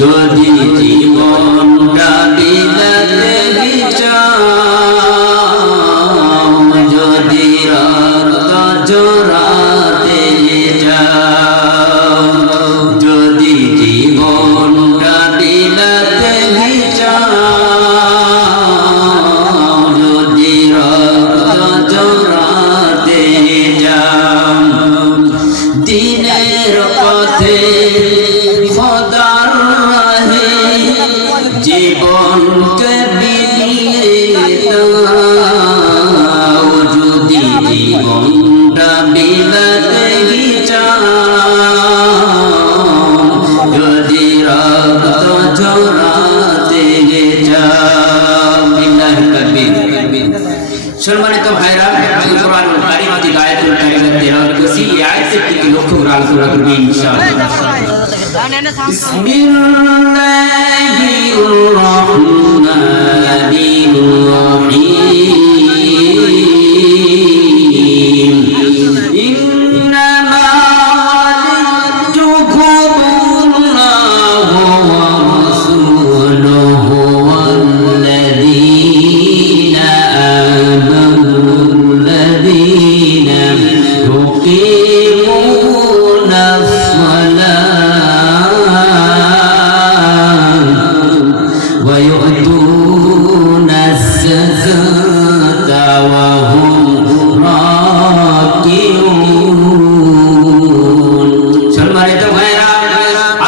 যদি জীবনটা বিলাতে চাও, যদি রক্ত জোড়াতে চাও, যদি জীবনটা বিলাতে চাও, যদি রক্ত জোড়াতে চাও, দিনের পথে খোদার রাহে জীবনকে বিলিয়ে দাও, যদি জীবনটা বিলাতে চাও, যদি রক্ত ঝরাতে চাও। বিল্লাহিল কাবীর। সম্মানিত ভাইরা, কুরআনুল কারীম থেকে আয়াতুল কারীমা তেলাওয়াত করছি। এই আয়াতের দিকে লক্ষ্য করে আলোচনা করব ইনশাআল্লাহ। বিসমিল্লাহির রহমানির রহিম। ইন্নামা ওয়ালিয়ুকুমুল্লাহু ওয়া রাসূলুহু ওয়াল্লাযীনা আমানুল্লাযীনা يقيمون الصلاة ويؤتون الزكاة وهم راكعون। সম্মানিত ভাইরা,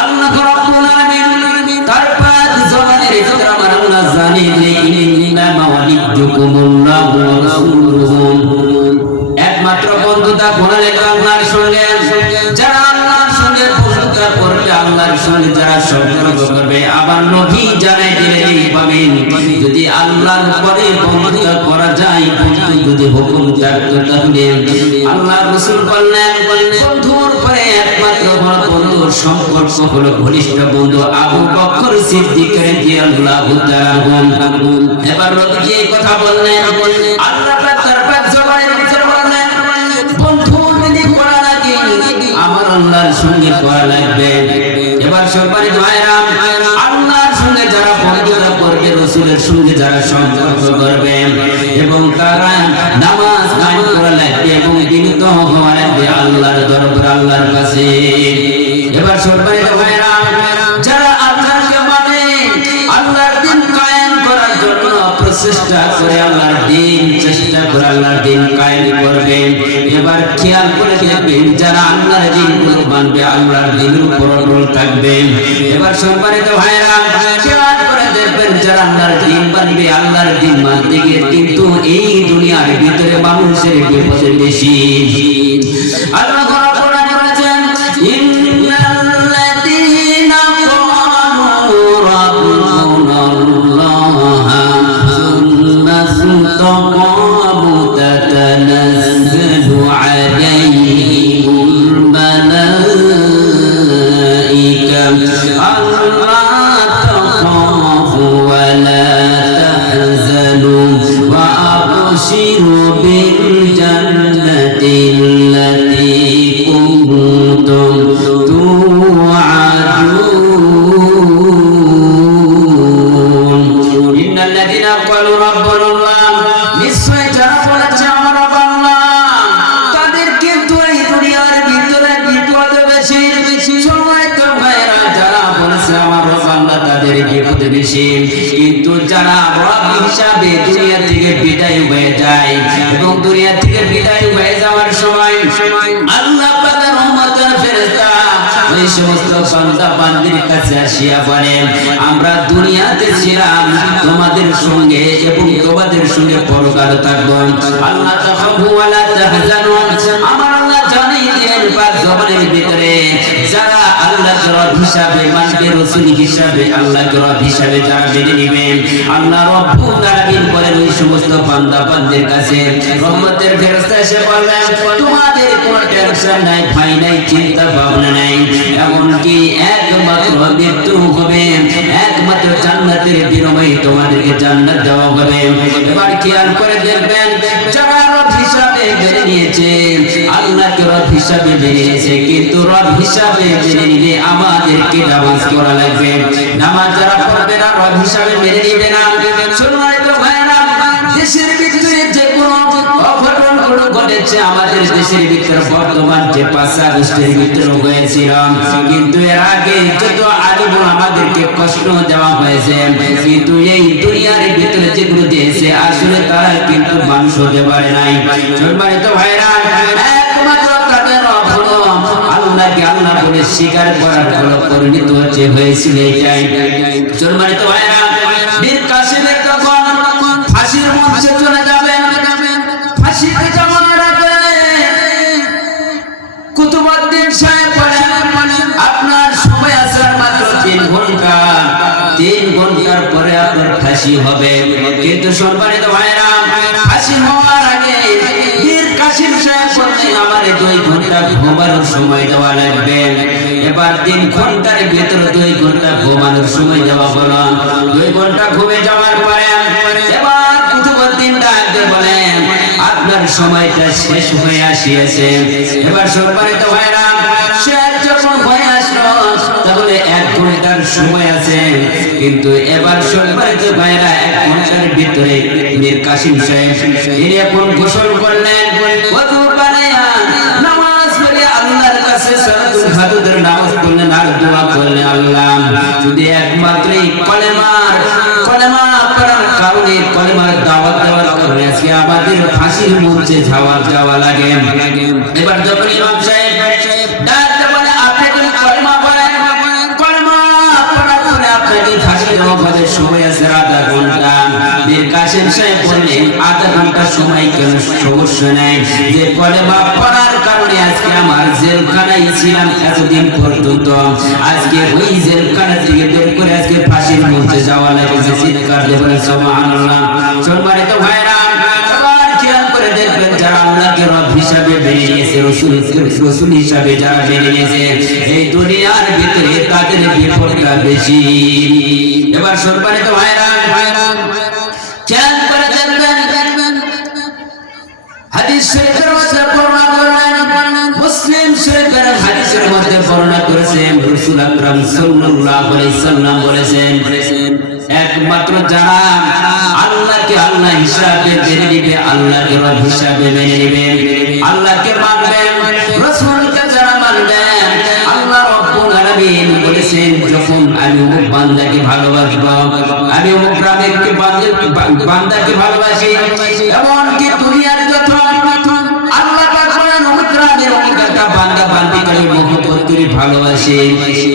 আল্লাহ রাব্বুল আলামিন তার পাক জবানের ভিতরে আমার আল্লাহ জানে যে ইন্নামা ওয়ালিয়ুকুমুল্লাহু ওয়া রাসূলুহু, একমাত্র বন্ধুতা কোরআন আল্লাহর সঙ্গে, যারা আল্লাহর সঙ্গে বন্ধুতা করবে, আল্লাহর সঙ্গে যারা সম্পর্ক করবে, আবার নবী জানাই দিলেন পাবেন, যদি আল্লাহর পরে বন্ধুতা করা যায়, বন্ধু যদি হুকুম থাকতো, তাহলে আল্লাহর রাসূল বললেন বন্ধুর পরে একমাত্র বন্ধুর সম্পর্ক হলো ঘনিষ্ঠ বন্ধু আবু বকর সিদ্দিক রাদিয়াল্লাহু তাআলা। এবার নবী এই কথা বললেন, আল্লাহ তার পাক জবানের ভিতরে বললেন বন্ধু যদি করা লাগে আমার আল্লাহর সঙ্গে করা লাগবে। এবার সম্মানিত ভাইরা, আল্লাহর সঙ্গে যারা বন্ধুতা করবে, রাসূলের সঙ্গে যারা সম্পর্ক করবে, এবং তারা নামাজ কায়েম করা লাগবে এবং বিনীত হওয়া লাগবে আল্লাহর দরবারে, আল্লাহর কাছে। এবার সম্মানিত ভাইরা, যারা আল্লাহকে মানে, আল্লাহর দ্বীন কায়েম করার জন্য প্রচেষ্টা করে, আল্লাহর দ্বীন চেষ্টা করে আল্লাহর দ্বীন কায়েম করবে, এবার খেয়াল করে দেখবেন যারা আল্লাহর দ্বীন মানবে, আল্লাহর দ্বীনের উপর অটল থাকবে। এবার সম্মানিত ভাইরা, খেয়াল করে দেখবেন যারা আল্লাহর দ্বীন মানবে, আল্লাহর দ্বীন মানতে গিয়ে কিন্তু এই দুনিয়ার ভিতরে মানুষের বিপদ বেশি। আল্লাহ কোরআনে বলেছেন ইন্নাল্লাযীনা ক্বালু রাব্বুনাল্লাহ সুম্মা ইসতাকামু তাতানাজ্জালু আলাইহিমুল মালাঈকা আল্লা তাখাফু ওয়া লা তাহজানু ওয়া আবশিরু বিল জান্নাতিল্লাতী কুনতুম তুআদুন। ইন্নাল্লাযীনা ক্বালু রাব্বুনাল্লাহ, নিশ্চয় যারা বলেছে আমার আল্লাহ, তাদের কিন্তু এই দুনিয়ার ভিতরে বিপদ বেশি। সময় তো ভাইরা, যারা বলেছে আমার আল্লাহ, তাদের বিপদ বেশি, কিন্তু যারা রব হিসাবে দুনিয়া থেকে বিদায় হয়ে যায় এবং দুনিয়া থেকে বিদায় হয়ে যাওয়ার সময় ওই সমস্ত বান্দা বান্দির কাছে আসিয়া বলেন, আমরা দুনিয়াতে ছিলাম তোমাদের সঙ্গে এবং তোমাদের সঙ্গে পরকালে থাকবো। আল্লাহ তাখাফু ওয়া লা তাহজানু, আমার আল্লাহ জানিয়ে দিলেন পাঁচ জবানের ভিতরে যারা আল্লাহকে রব হিসাবে মানবে, রাসূল হিসাবে আল্লাহকে রব হিসাবে যারা মেনে নেবেন, আল্লাহ রব্বুল আলামিন বলেন ওই সমস্ত বান্দা বান্দির কাছে রহমতের ফেরেশতা এসে বললেন, তোমাদের কোনো টেনশন নাই, ভয় নাই, চিন্তা ভাবনা নাই, এমনকি একমাত্র মৃত্যু হবে, একমাত্র জান্নাতের বিনিময়ে তোমাদেরকে জান্নাত দেওয়া হবে। এবার খেয়াল করে দেখবেন, যারা রব হিসাবে মেনে নিয়েছে, আল্লাহকে রব হিসাবে মেনে নিয়েছে, কিন্তু রব হিসাবে মেনে নিলে আমাদেরকে নামাজ পড়া লাগবে। নামাজ যারা পড়বে না, রব হিসাবে মেনে নিবে না। সম্মানিত ভাইরা, দেশের ভিতরে যে কোনো অঘটন ঘটেছে, আমাদের দেশের ভিতরে বর্তমান যে 5 আগস্টের ভিতরে হয়েছিল, কিন্তু এর আগে যত আলিম আমাদেরকে কষ্ট দেওয়া হয়েছে, কিন্তু এই দুনিয়ার ভিতরে যেগুলো দিয়েছে আসলে তারা কিন্তু মানুষ হতে পারে নাই। সম্মানিত ভাইরা, একমাত্র তাদের আল্লাহকে আল্লাহ বলে স্বীকার করার ফলে পরিণত হয়েছিল এটাই। সম্মানিত ভাইরা, বীর কাসিমের তখন ফাঁসির মঞ্চে চলে যাবেন, ফাঁসিতে যাওয়ার আগে কুতুবউদ্দিন সাহেব বলেন, আপনার সময় আছে মাত্র 3 ঘন্টা, 3 ঘন্টার পরে আপনার ফাঁসি হবে। কিন্তু সম্মানিত ভাইরা, ফাঁসি হওয়ার আগে বীর কাসিম সাহেব বললেন, আমার 2 ঘন্টা ঘুমানোর সময় দেওয়া লাগবে। এবার 3 ঘন্টার ভিতরে 2 ঘন্টা ঘুমানোর সময় দেওয়া হলো। 2 ঘন্টা ঘুমে যাওয়ার পরে এবার কুতুবউদ্দিন ডাকতে বলেন, আপনার সময়টা শেষ হয়ে আসিয়াছে। এবার সম্মানিত ভাইরা, শেষ যখন হয়ে আসলো তাহলে 1 ঘন্টার সময় আছে, কিন্তু এবার সম্মানিত ভাইরা 1 ঘন্টার ভিতরে মীর কাসিম সাহেব তিনি এখন গোসল করলেন, ওযু বানায়া নামাজ পড়ে আল্লাহর কাছে সালাতুল ফাজরের নামাজ পড়লেন আর দোয়া করলেন, আল্লাহ যদি একমাত্র কলেমা পড়ার কারণে, কলেমার দাওয়াত দেওয়ার কারণে আজকে আমাদের ফাঁসির মঞ্চে যাওয়া লাগে। এবার যখন ইমাম সাহেব ডাকতে বলে, আপনি যদি কলেমা পড়েন, কলেমা পড়ার পরে আপনাকে ফাঁসি দেওয়া হবে, সময় আছে আধা ঘন্টা। মীর কাসিম সাহেব বললেন, আধা ঘন্টা সময় কেন, সমস্যা নাই, যে কলেমা পড়ার কারণে আজকে আমার জেলখানায় ছিলাম এতদিন পর্যন্ত, আজকে ওই জেলখানা থেকে বের করে আজকে ফাঁসির মঞ্চে যাওয়া লাগছে। চিৎকার দিয়ে বলেন সুবহানাল্লাহ। সম্মানিত ভাইরা, আবার খেয়াল করে দেখবেন, যারা আল্লাহকে রব হিসাবে মেনে নিয়েছে, রাসূল হিসাবে যারা মেনে নিয়েছে, এই দুনিয়ার ভিতরে তাদের বিপদটা বেশি। এবার সম্মানিত ভাইরা, খেয়াল করে দেখবেন, হাদিস শরীফের মধ্যে বর্ণনা করলেন, মুসলিম শরীফের হাদিসের মধ্যে বর্ণনা করেছেন, রাসূল আকরাম সাল্লাল্লাহু আলাইহি সাল্লাম বলেছেন, একমাত্র যারা আল্লাহকে আল্লাহ হিসাবে মেনে নিবে, আল্লাহকে রব হিসাবে মেনে নিবে, আল্লাহকে মানবেন, রাসূলকে যারা মানবেন, আল্লাহ রব্বুল আলামিন বলেছেন, যখন আমি অমুক বান্দাকে ভালোবাসবো, আমি অমুক গ্রামের বান্দাকে ভালোবাসি, এমনকি দুনিয়ার যত আল্লাহ পাক বলেন অমুক গ্রামের অমুক একটা বান্দা বান্দিকে মহব্বত করে ভালোবাসে।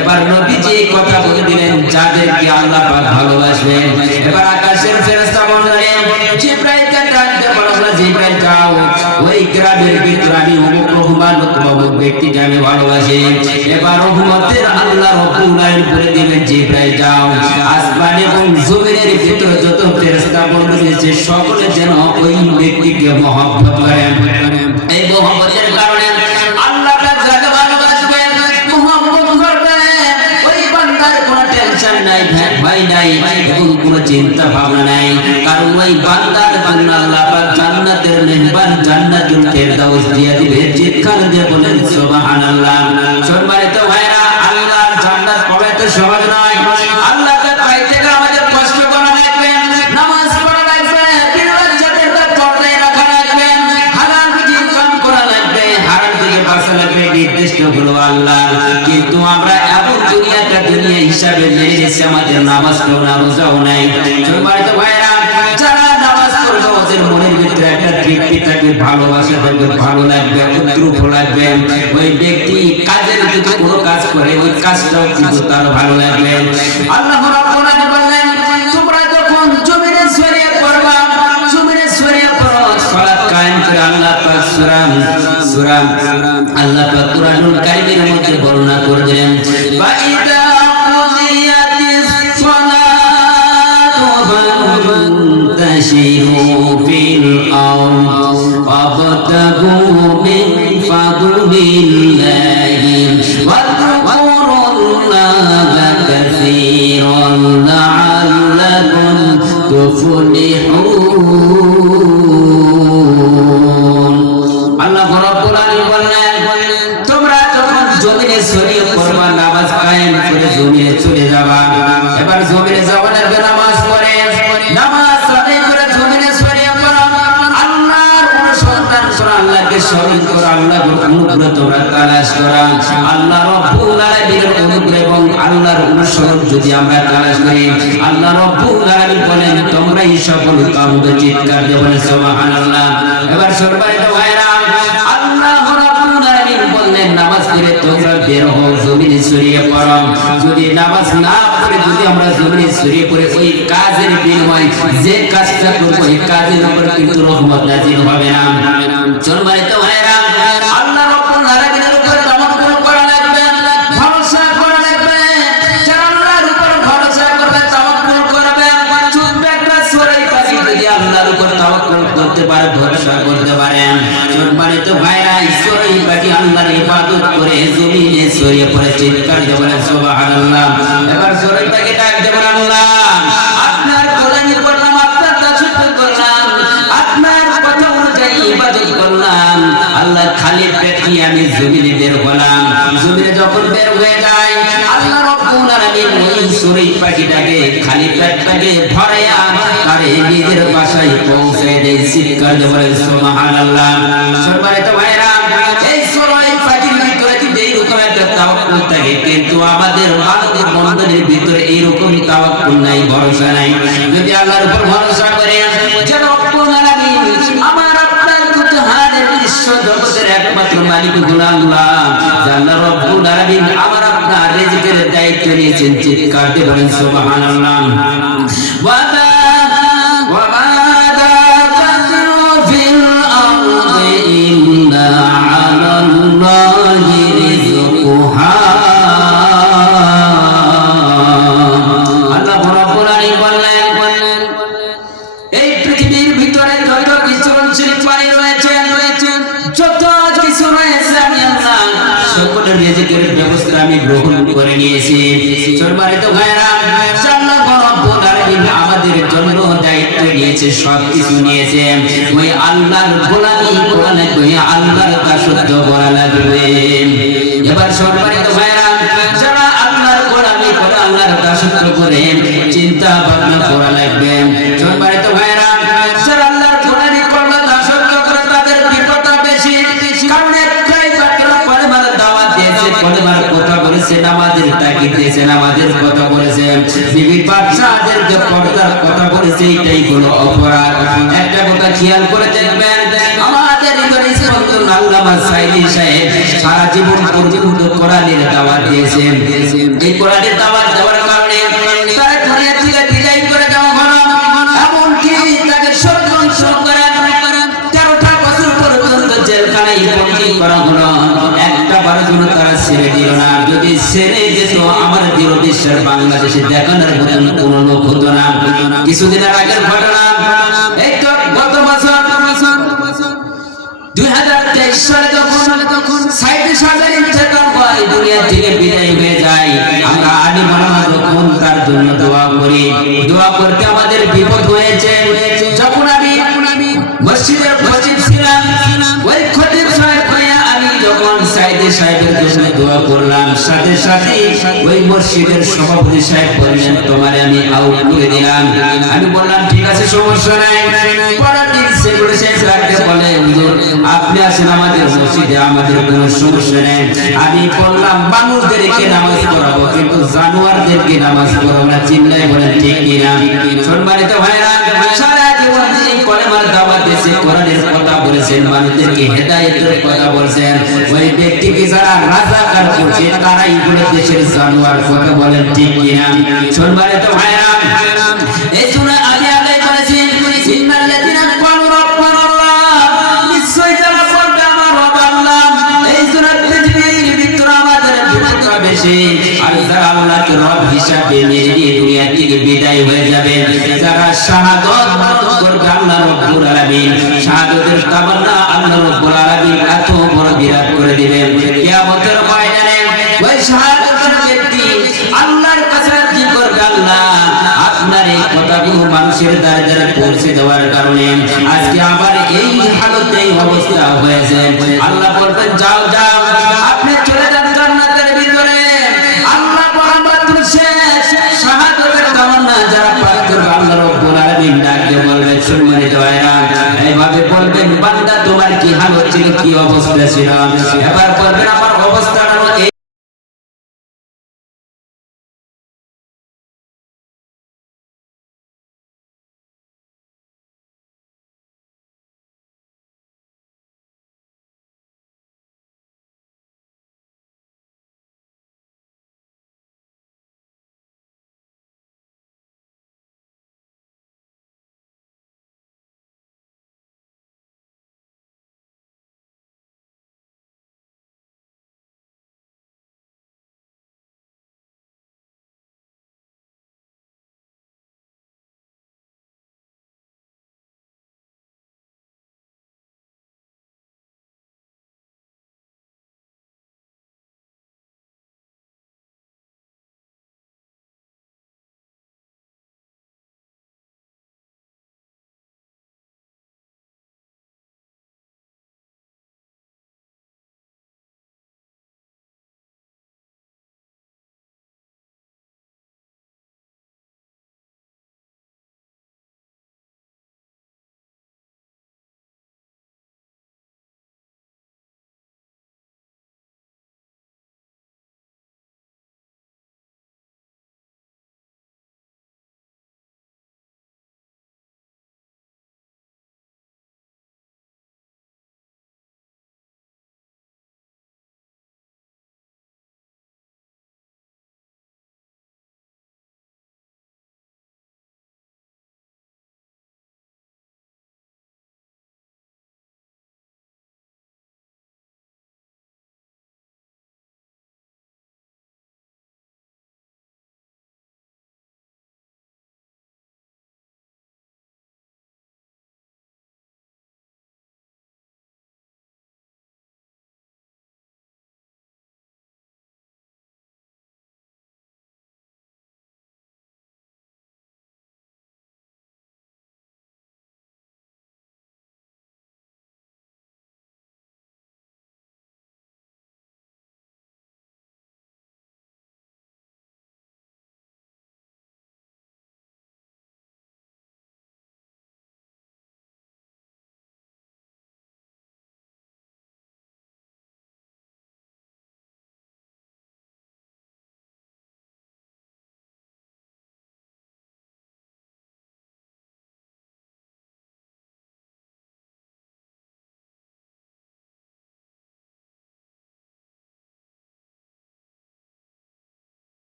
এবার নবীজি এই কথা বলে দিলেন, যাদেরকে আল্লাহ পাক ভালোবাসবেন। এবার আকাশের ফেরেশতা বললেন, জিবরাইলকে ডাকতে বললেন, জিবরাইল যাও, ওই গ্রামের ভিতরে আমি অমুক রহমান অমুক ব্যক্তিকে আমি ভালোবাসি। এবার রহমতের আল্লাহ রব্বুল আলামিন বলে দিলেন, জিবরাইল যাও, আসমান এবং জমিনের ভিতরে যত ফেরেশতা বন্ধু রয়েছে সকলে যেন ওই ব্যক্তিকে মহব্বত করেন। এই মহব্বতের কারণে আল্লাহ পাক যাকে ভালোবাসবেন, মহব্বত করবেন, ওই বান্দার কোনো টেনশন নাই, ভয় নাই এবং কোনো চিন্তা ভাবনা নাই, কারণ ওই বান্দার জন্য আল্লাহ পাক জান্নাতের মেহমান জান্নাতুল ফেরদাউস দিয়ে দিবে। চিৎকার দিয়ে বলেন সুবহানাল্লাহ। সম্মানিত ভাইরা, আল্লাহর জান্নাত পাওয়া তো সহজ নয়, আল্লাহকে পাইতে গেলে আমাদের কষ্ট করা লাগবে, নামাজ পড়া লাগবে, বিরোধ জাতের পর্দায় রাখা লাগবে, হালাল থেকে ইনকাম করা লাগবে, হারাম থেকে বাঁচা লাগবে, নির্দিষ্ট হলো আল্লাহ। কিন্তু আমরা এমন দুনিয়া হিসাবে মেনে নিয়েছি, আমাদের নামাজ পড়া রোজাও নাই। সম্মানিত ভাইরা, যারা নামাজ পড়বে ওদের মনের ভিতরে একটা ব্যক্তি তাকে ভালোবাসা দেবে, ভালো লাগবে, উদ্রুপ লাগবে। ওই ব্যক্তি কাজের যদি কোনো কাজ করে ওই কাজটাও কিন্তু তার ভালো লাগবে। আল্লাহ রাব্বুল আলামিন বললেন, তোমরা যখন জমিনে ছড়িয়ে পড়বা, জমিনে ছড়িয়ে পড়ো, সালাত কায়েম করে আল্লাহ পাক সূরা আল্লাহ পাক কুরআনুল কারীমের মধ্যে বর্ণনা করেছেন, ফাইদা কুদিয়াতিস সালাতু ফান্তাশিরু ফিল আরদ ওয়াবতাগু মিন ফাদলিল্লাহি ওয়াযকুরুল্লাহা কাসীরান লাআল্লাকুম তুফলিহুন। আল্লাহ রাব্বুল আলামিন বললেন, তোমরা যখন জমিনে ছড়িয়ে পড়বা, নামাজ কায়েম করে জমিনে চলে যাবা। এবার জমিনে যাওয়ার আগে নামাজ পড়ে, নামাজ আদায় করে জমিনে ছড়িয়ে পড়ো, আল্লাহর অনুসন্ধান করো, আল্লাহকে স্মরণ করো, আল্লাহর অনুগ্রহ তোমরা তালাশ করো। আল্লাহ রাব্বুল আলামিনের অনুগ্রহ এবং আল্লাহর অনুসরণ যদি আমরা তালাশ করি, আল্লাহ রাব্বুল আলামিন বলেন তোমরাই সফল কামবে। চিৎকার দিয়ে বলেন সুবহানাল্লাহ। এবার সম্মানিত ভাইরা, আল্লাহ রাব্বুল আলামিন বললেন নামাজ পড়ে তোমরা বের হও, জমিনে ছড়িয়ে পড়ো। যদি নামাজ না পড়ে যদি আমরা জমিনে ছড়িয়ে পড়ে ওই কাজের বিনিময় যে কাজটা করবো এই কাজের উপর কিন্তু রহমত নাযিল হবে না। সম্মানিত ভাইরা, আল্লাহ রাব্বুল আলামিনের উপর তাওয়াক্কুল করা লাগবে, ভরসা করা লাগবে। যারা আল্লাহর উপর ভরসা করবে, তাওয়াক্কুল করবে, চুপবে একটা সরাই পাখি যদি আল্লাহর উপর তাওয়াক্কুল করতে পারে, ভরসা করতে পারে। সম্মানিত ভাইরা, সরাই পাখি আল্লাহর ইবাদত করে জমিনে ছড়িয়ে পড়ে। চিৎকার দিয়ে বলেন সুবহানাল্লাহ। এবার সরাই পাখি ডাক দিয়ে বলেন, আল্লাহ আপনার গোলামি করলাম, আপনার দাসত্ব করলাম, আপনার কথা অনুযায়ী ইবাদত করলাম। আল্লাহ খালি পেট নিয়ে আমি জমিনে বের হলাম। জমিনে যখন বের হয়ে যায়, আল্লাহ রাব্বুল আলামিন ওই সরাই পাখিটাকে খালি পেটটাকে ভরায়া তারে নিজের বাসায় পৌঁছে দেয়। চিৎকার দিয়ে বলেন সুবহানাল্লাহ। সম্মানিত ভাইরা, এই সরাই পাখির ভিতরে যদি এইরকম একটা তাওয়াক্কুল থাকে, কিন্তু আমাদের মানব বন্ধনের ভিতরে এইরকম তাওয়াক্কুল নাই, ভরসা নাই। যদি আল্লাহর উপর ভরসা করে, যে রব্বুল আলামিন আমার আপনার কুতুহানের বিশ্ব জগতের একমাত্র মালিক হলো আল্লাহ, আল্লাহ রব্বুল আলামিন আমার আপনার রিজিকের দায়িত্ব নিয়েছেন। চিৎকার দিয়ে বলেন সুবহানাল্লাহ। রিজিকের ব্যবস্থা আমি গ্রহণ করে নিয়েছি। সম্মানিত ভাইরা, আল্লাহ রাব্বুল আলামিন আমাদের জন্য দায়িত্ব নিয়েছে, সবকিছু নিয়েছে। ওই আল্লাহর গোলামি করা লাগবে, আল্লাহর দাসত্ব করা লাগবে। এবার সম্মানিত ভাইরা, যারা আল্লাহর গোলামি করে, আল্লাহর দাসত্ব করে চিন্তা ভাবনা করা লাগবে। সম্মানিত ভাইরা, যারা আল্লাহর গোলামি করে, দাসত্ব করে, তাদের বিপদটা বেশি। কারণ একটাই মাত্র পরিমাণ দাওয়াত দিয়েছে, পরিমাণ কথা বলেছে, নামাজের তাকিদ দিয়েছে, নামাজের কথা বলেছে, বিবি বাদশাহদেরকে পর্দার কথা বলেছে। এইটাই হলো অপরাধ। একটা কথা খেয়াল করে দেখবেন, আমাদের ইমানি বন্ধু আল্লামা সাইদি সাহেব সারা জীবন পর্যন্ত কোরআনের দাওয়াত দিয়েছেন। এই কোরআনের দাওয়াত দেওয়ার কারণে তারা দুনিয়া থেকে বিদায় করে দেওয়া হলো। এমনকি তাকে ষড়যন্ত্র করে 13টা বছর পর্যন্ত জেলখানায় বন্দী করা হলো। একটা বারের জন্য তারা ছেড়ে দিল না। যদি ছেড়ে যেত, আমার দৃঢ় বিশ্বাস বাংলাদেশে দেখানোর মতন কোন লোক হতো না। কিছুদিনের আগের ঘটনা, এই তো গত বছর 2023 সালে যখন সাইদি সাহেবের ইন্তেকাল হয়, দুনিয়া থেকে বিদায় হয়ে যায়, আমরা আদি মানব যখন তার জন্য দোয়া করি, দোয়া করতে আমাদের বিপদ হয়েছে। যখন আমি মসজিদের খতিব ছিলাম, ওই খতিব সাহেব ভাইয়া আমি যখন সাইদি সাহেবের জন্য দোয়া করলাম, সাথে সাথে ওই মসজিদের সভাপতি সাহেব বললেন তোমারে আমি আউট করে দিলাম। আমি বললাম ঠিক আছে, সমস্যা নাই। পরের দিন সেগুলো শেষ রাখতে বলে হুজুর আপনি আসেন আমাদের মসজিদে, আমাদের কোনো সমস্যা নেই। আমি বললাম মানুষদেরকে নামাজ পড়াবো কিন্তু জানোয়ারদেরকে নামাজ পড়াবো না। চিল্লায় বলেন ঠিক কিনা? সম্মানিত ভাইরা, সারা জীবন তিনি কলেমার দাওয়াত দিয়েছেন, কোরআনের কথা বলেছেন, মানুষদেরকে হেদায়েতের কথা বলেছেন। ওই ব্যক্তিকে যারা রাজাকার করছে তারাই হলো দেশের জানোয়ার। কথা বলেন ঠিক কিনা? সম্মানিত ভাইরা, এই জন্য আমি আগে বলেছি ইন্নাল্লাযিনা ক্বালু রাব্বানাল্লাহ, নিশ্চয় যারা বলবে আমার রব আল্লাহ, এই জন্য পৃথিবীর ভিতরে আমাদের বিপদটা বেশি। আর যারা আল্লাহকে রব হিসাবে মেনে নিয়ে দুনিয়া থেকে বিদায় হয়ে যাবে, যারা শাহাদাত বরণ করবে আল্লাহ রাব্বুল আলামিন, শাহাদাতের তামান্না আল্লাহ রাব্বুল আলামিন এত বড় বিরাট করে দিবেন কিয়ামতের ময়দানে। ওই শাহাদাতের ব্যক্তি আল্লাহর কাছে কি করবে? আল্লাহ আপনার এই কথাগুলো মানুষের দ্বারে দ্বারে পৌঁছে দেওয়ার কারণে আজকে আবার এই হালতে এই অবস্থা হয়েছে। আল্লাহ বলবেন যাও যাও, আপনি চলে যান জান্নাতের ভিতরে। আল্লাহ মোহাম্মদ শেষ শাহাদাতের তামান্না যারা পালন করবে আল্লাহ রাব্বুল আলামিন ডাকতে বলবেন, সম্মানিত ভাইরা এইভাবে বলবেন বান্দা তোমার কি হালত ছিল, কি অবস্থা ছিল? এবার বলবেন আমার অবস্থা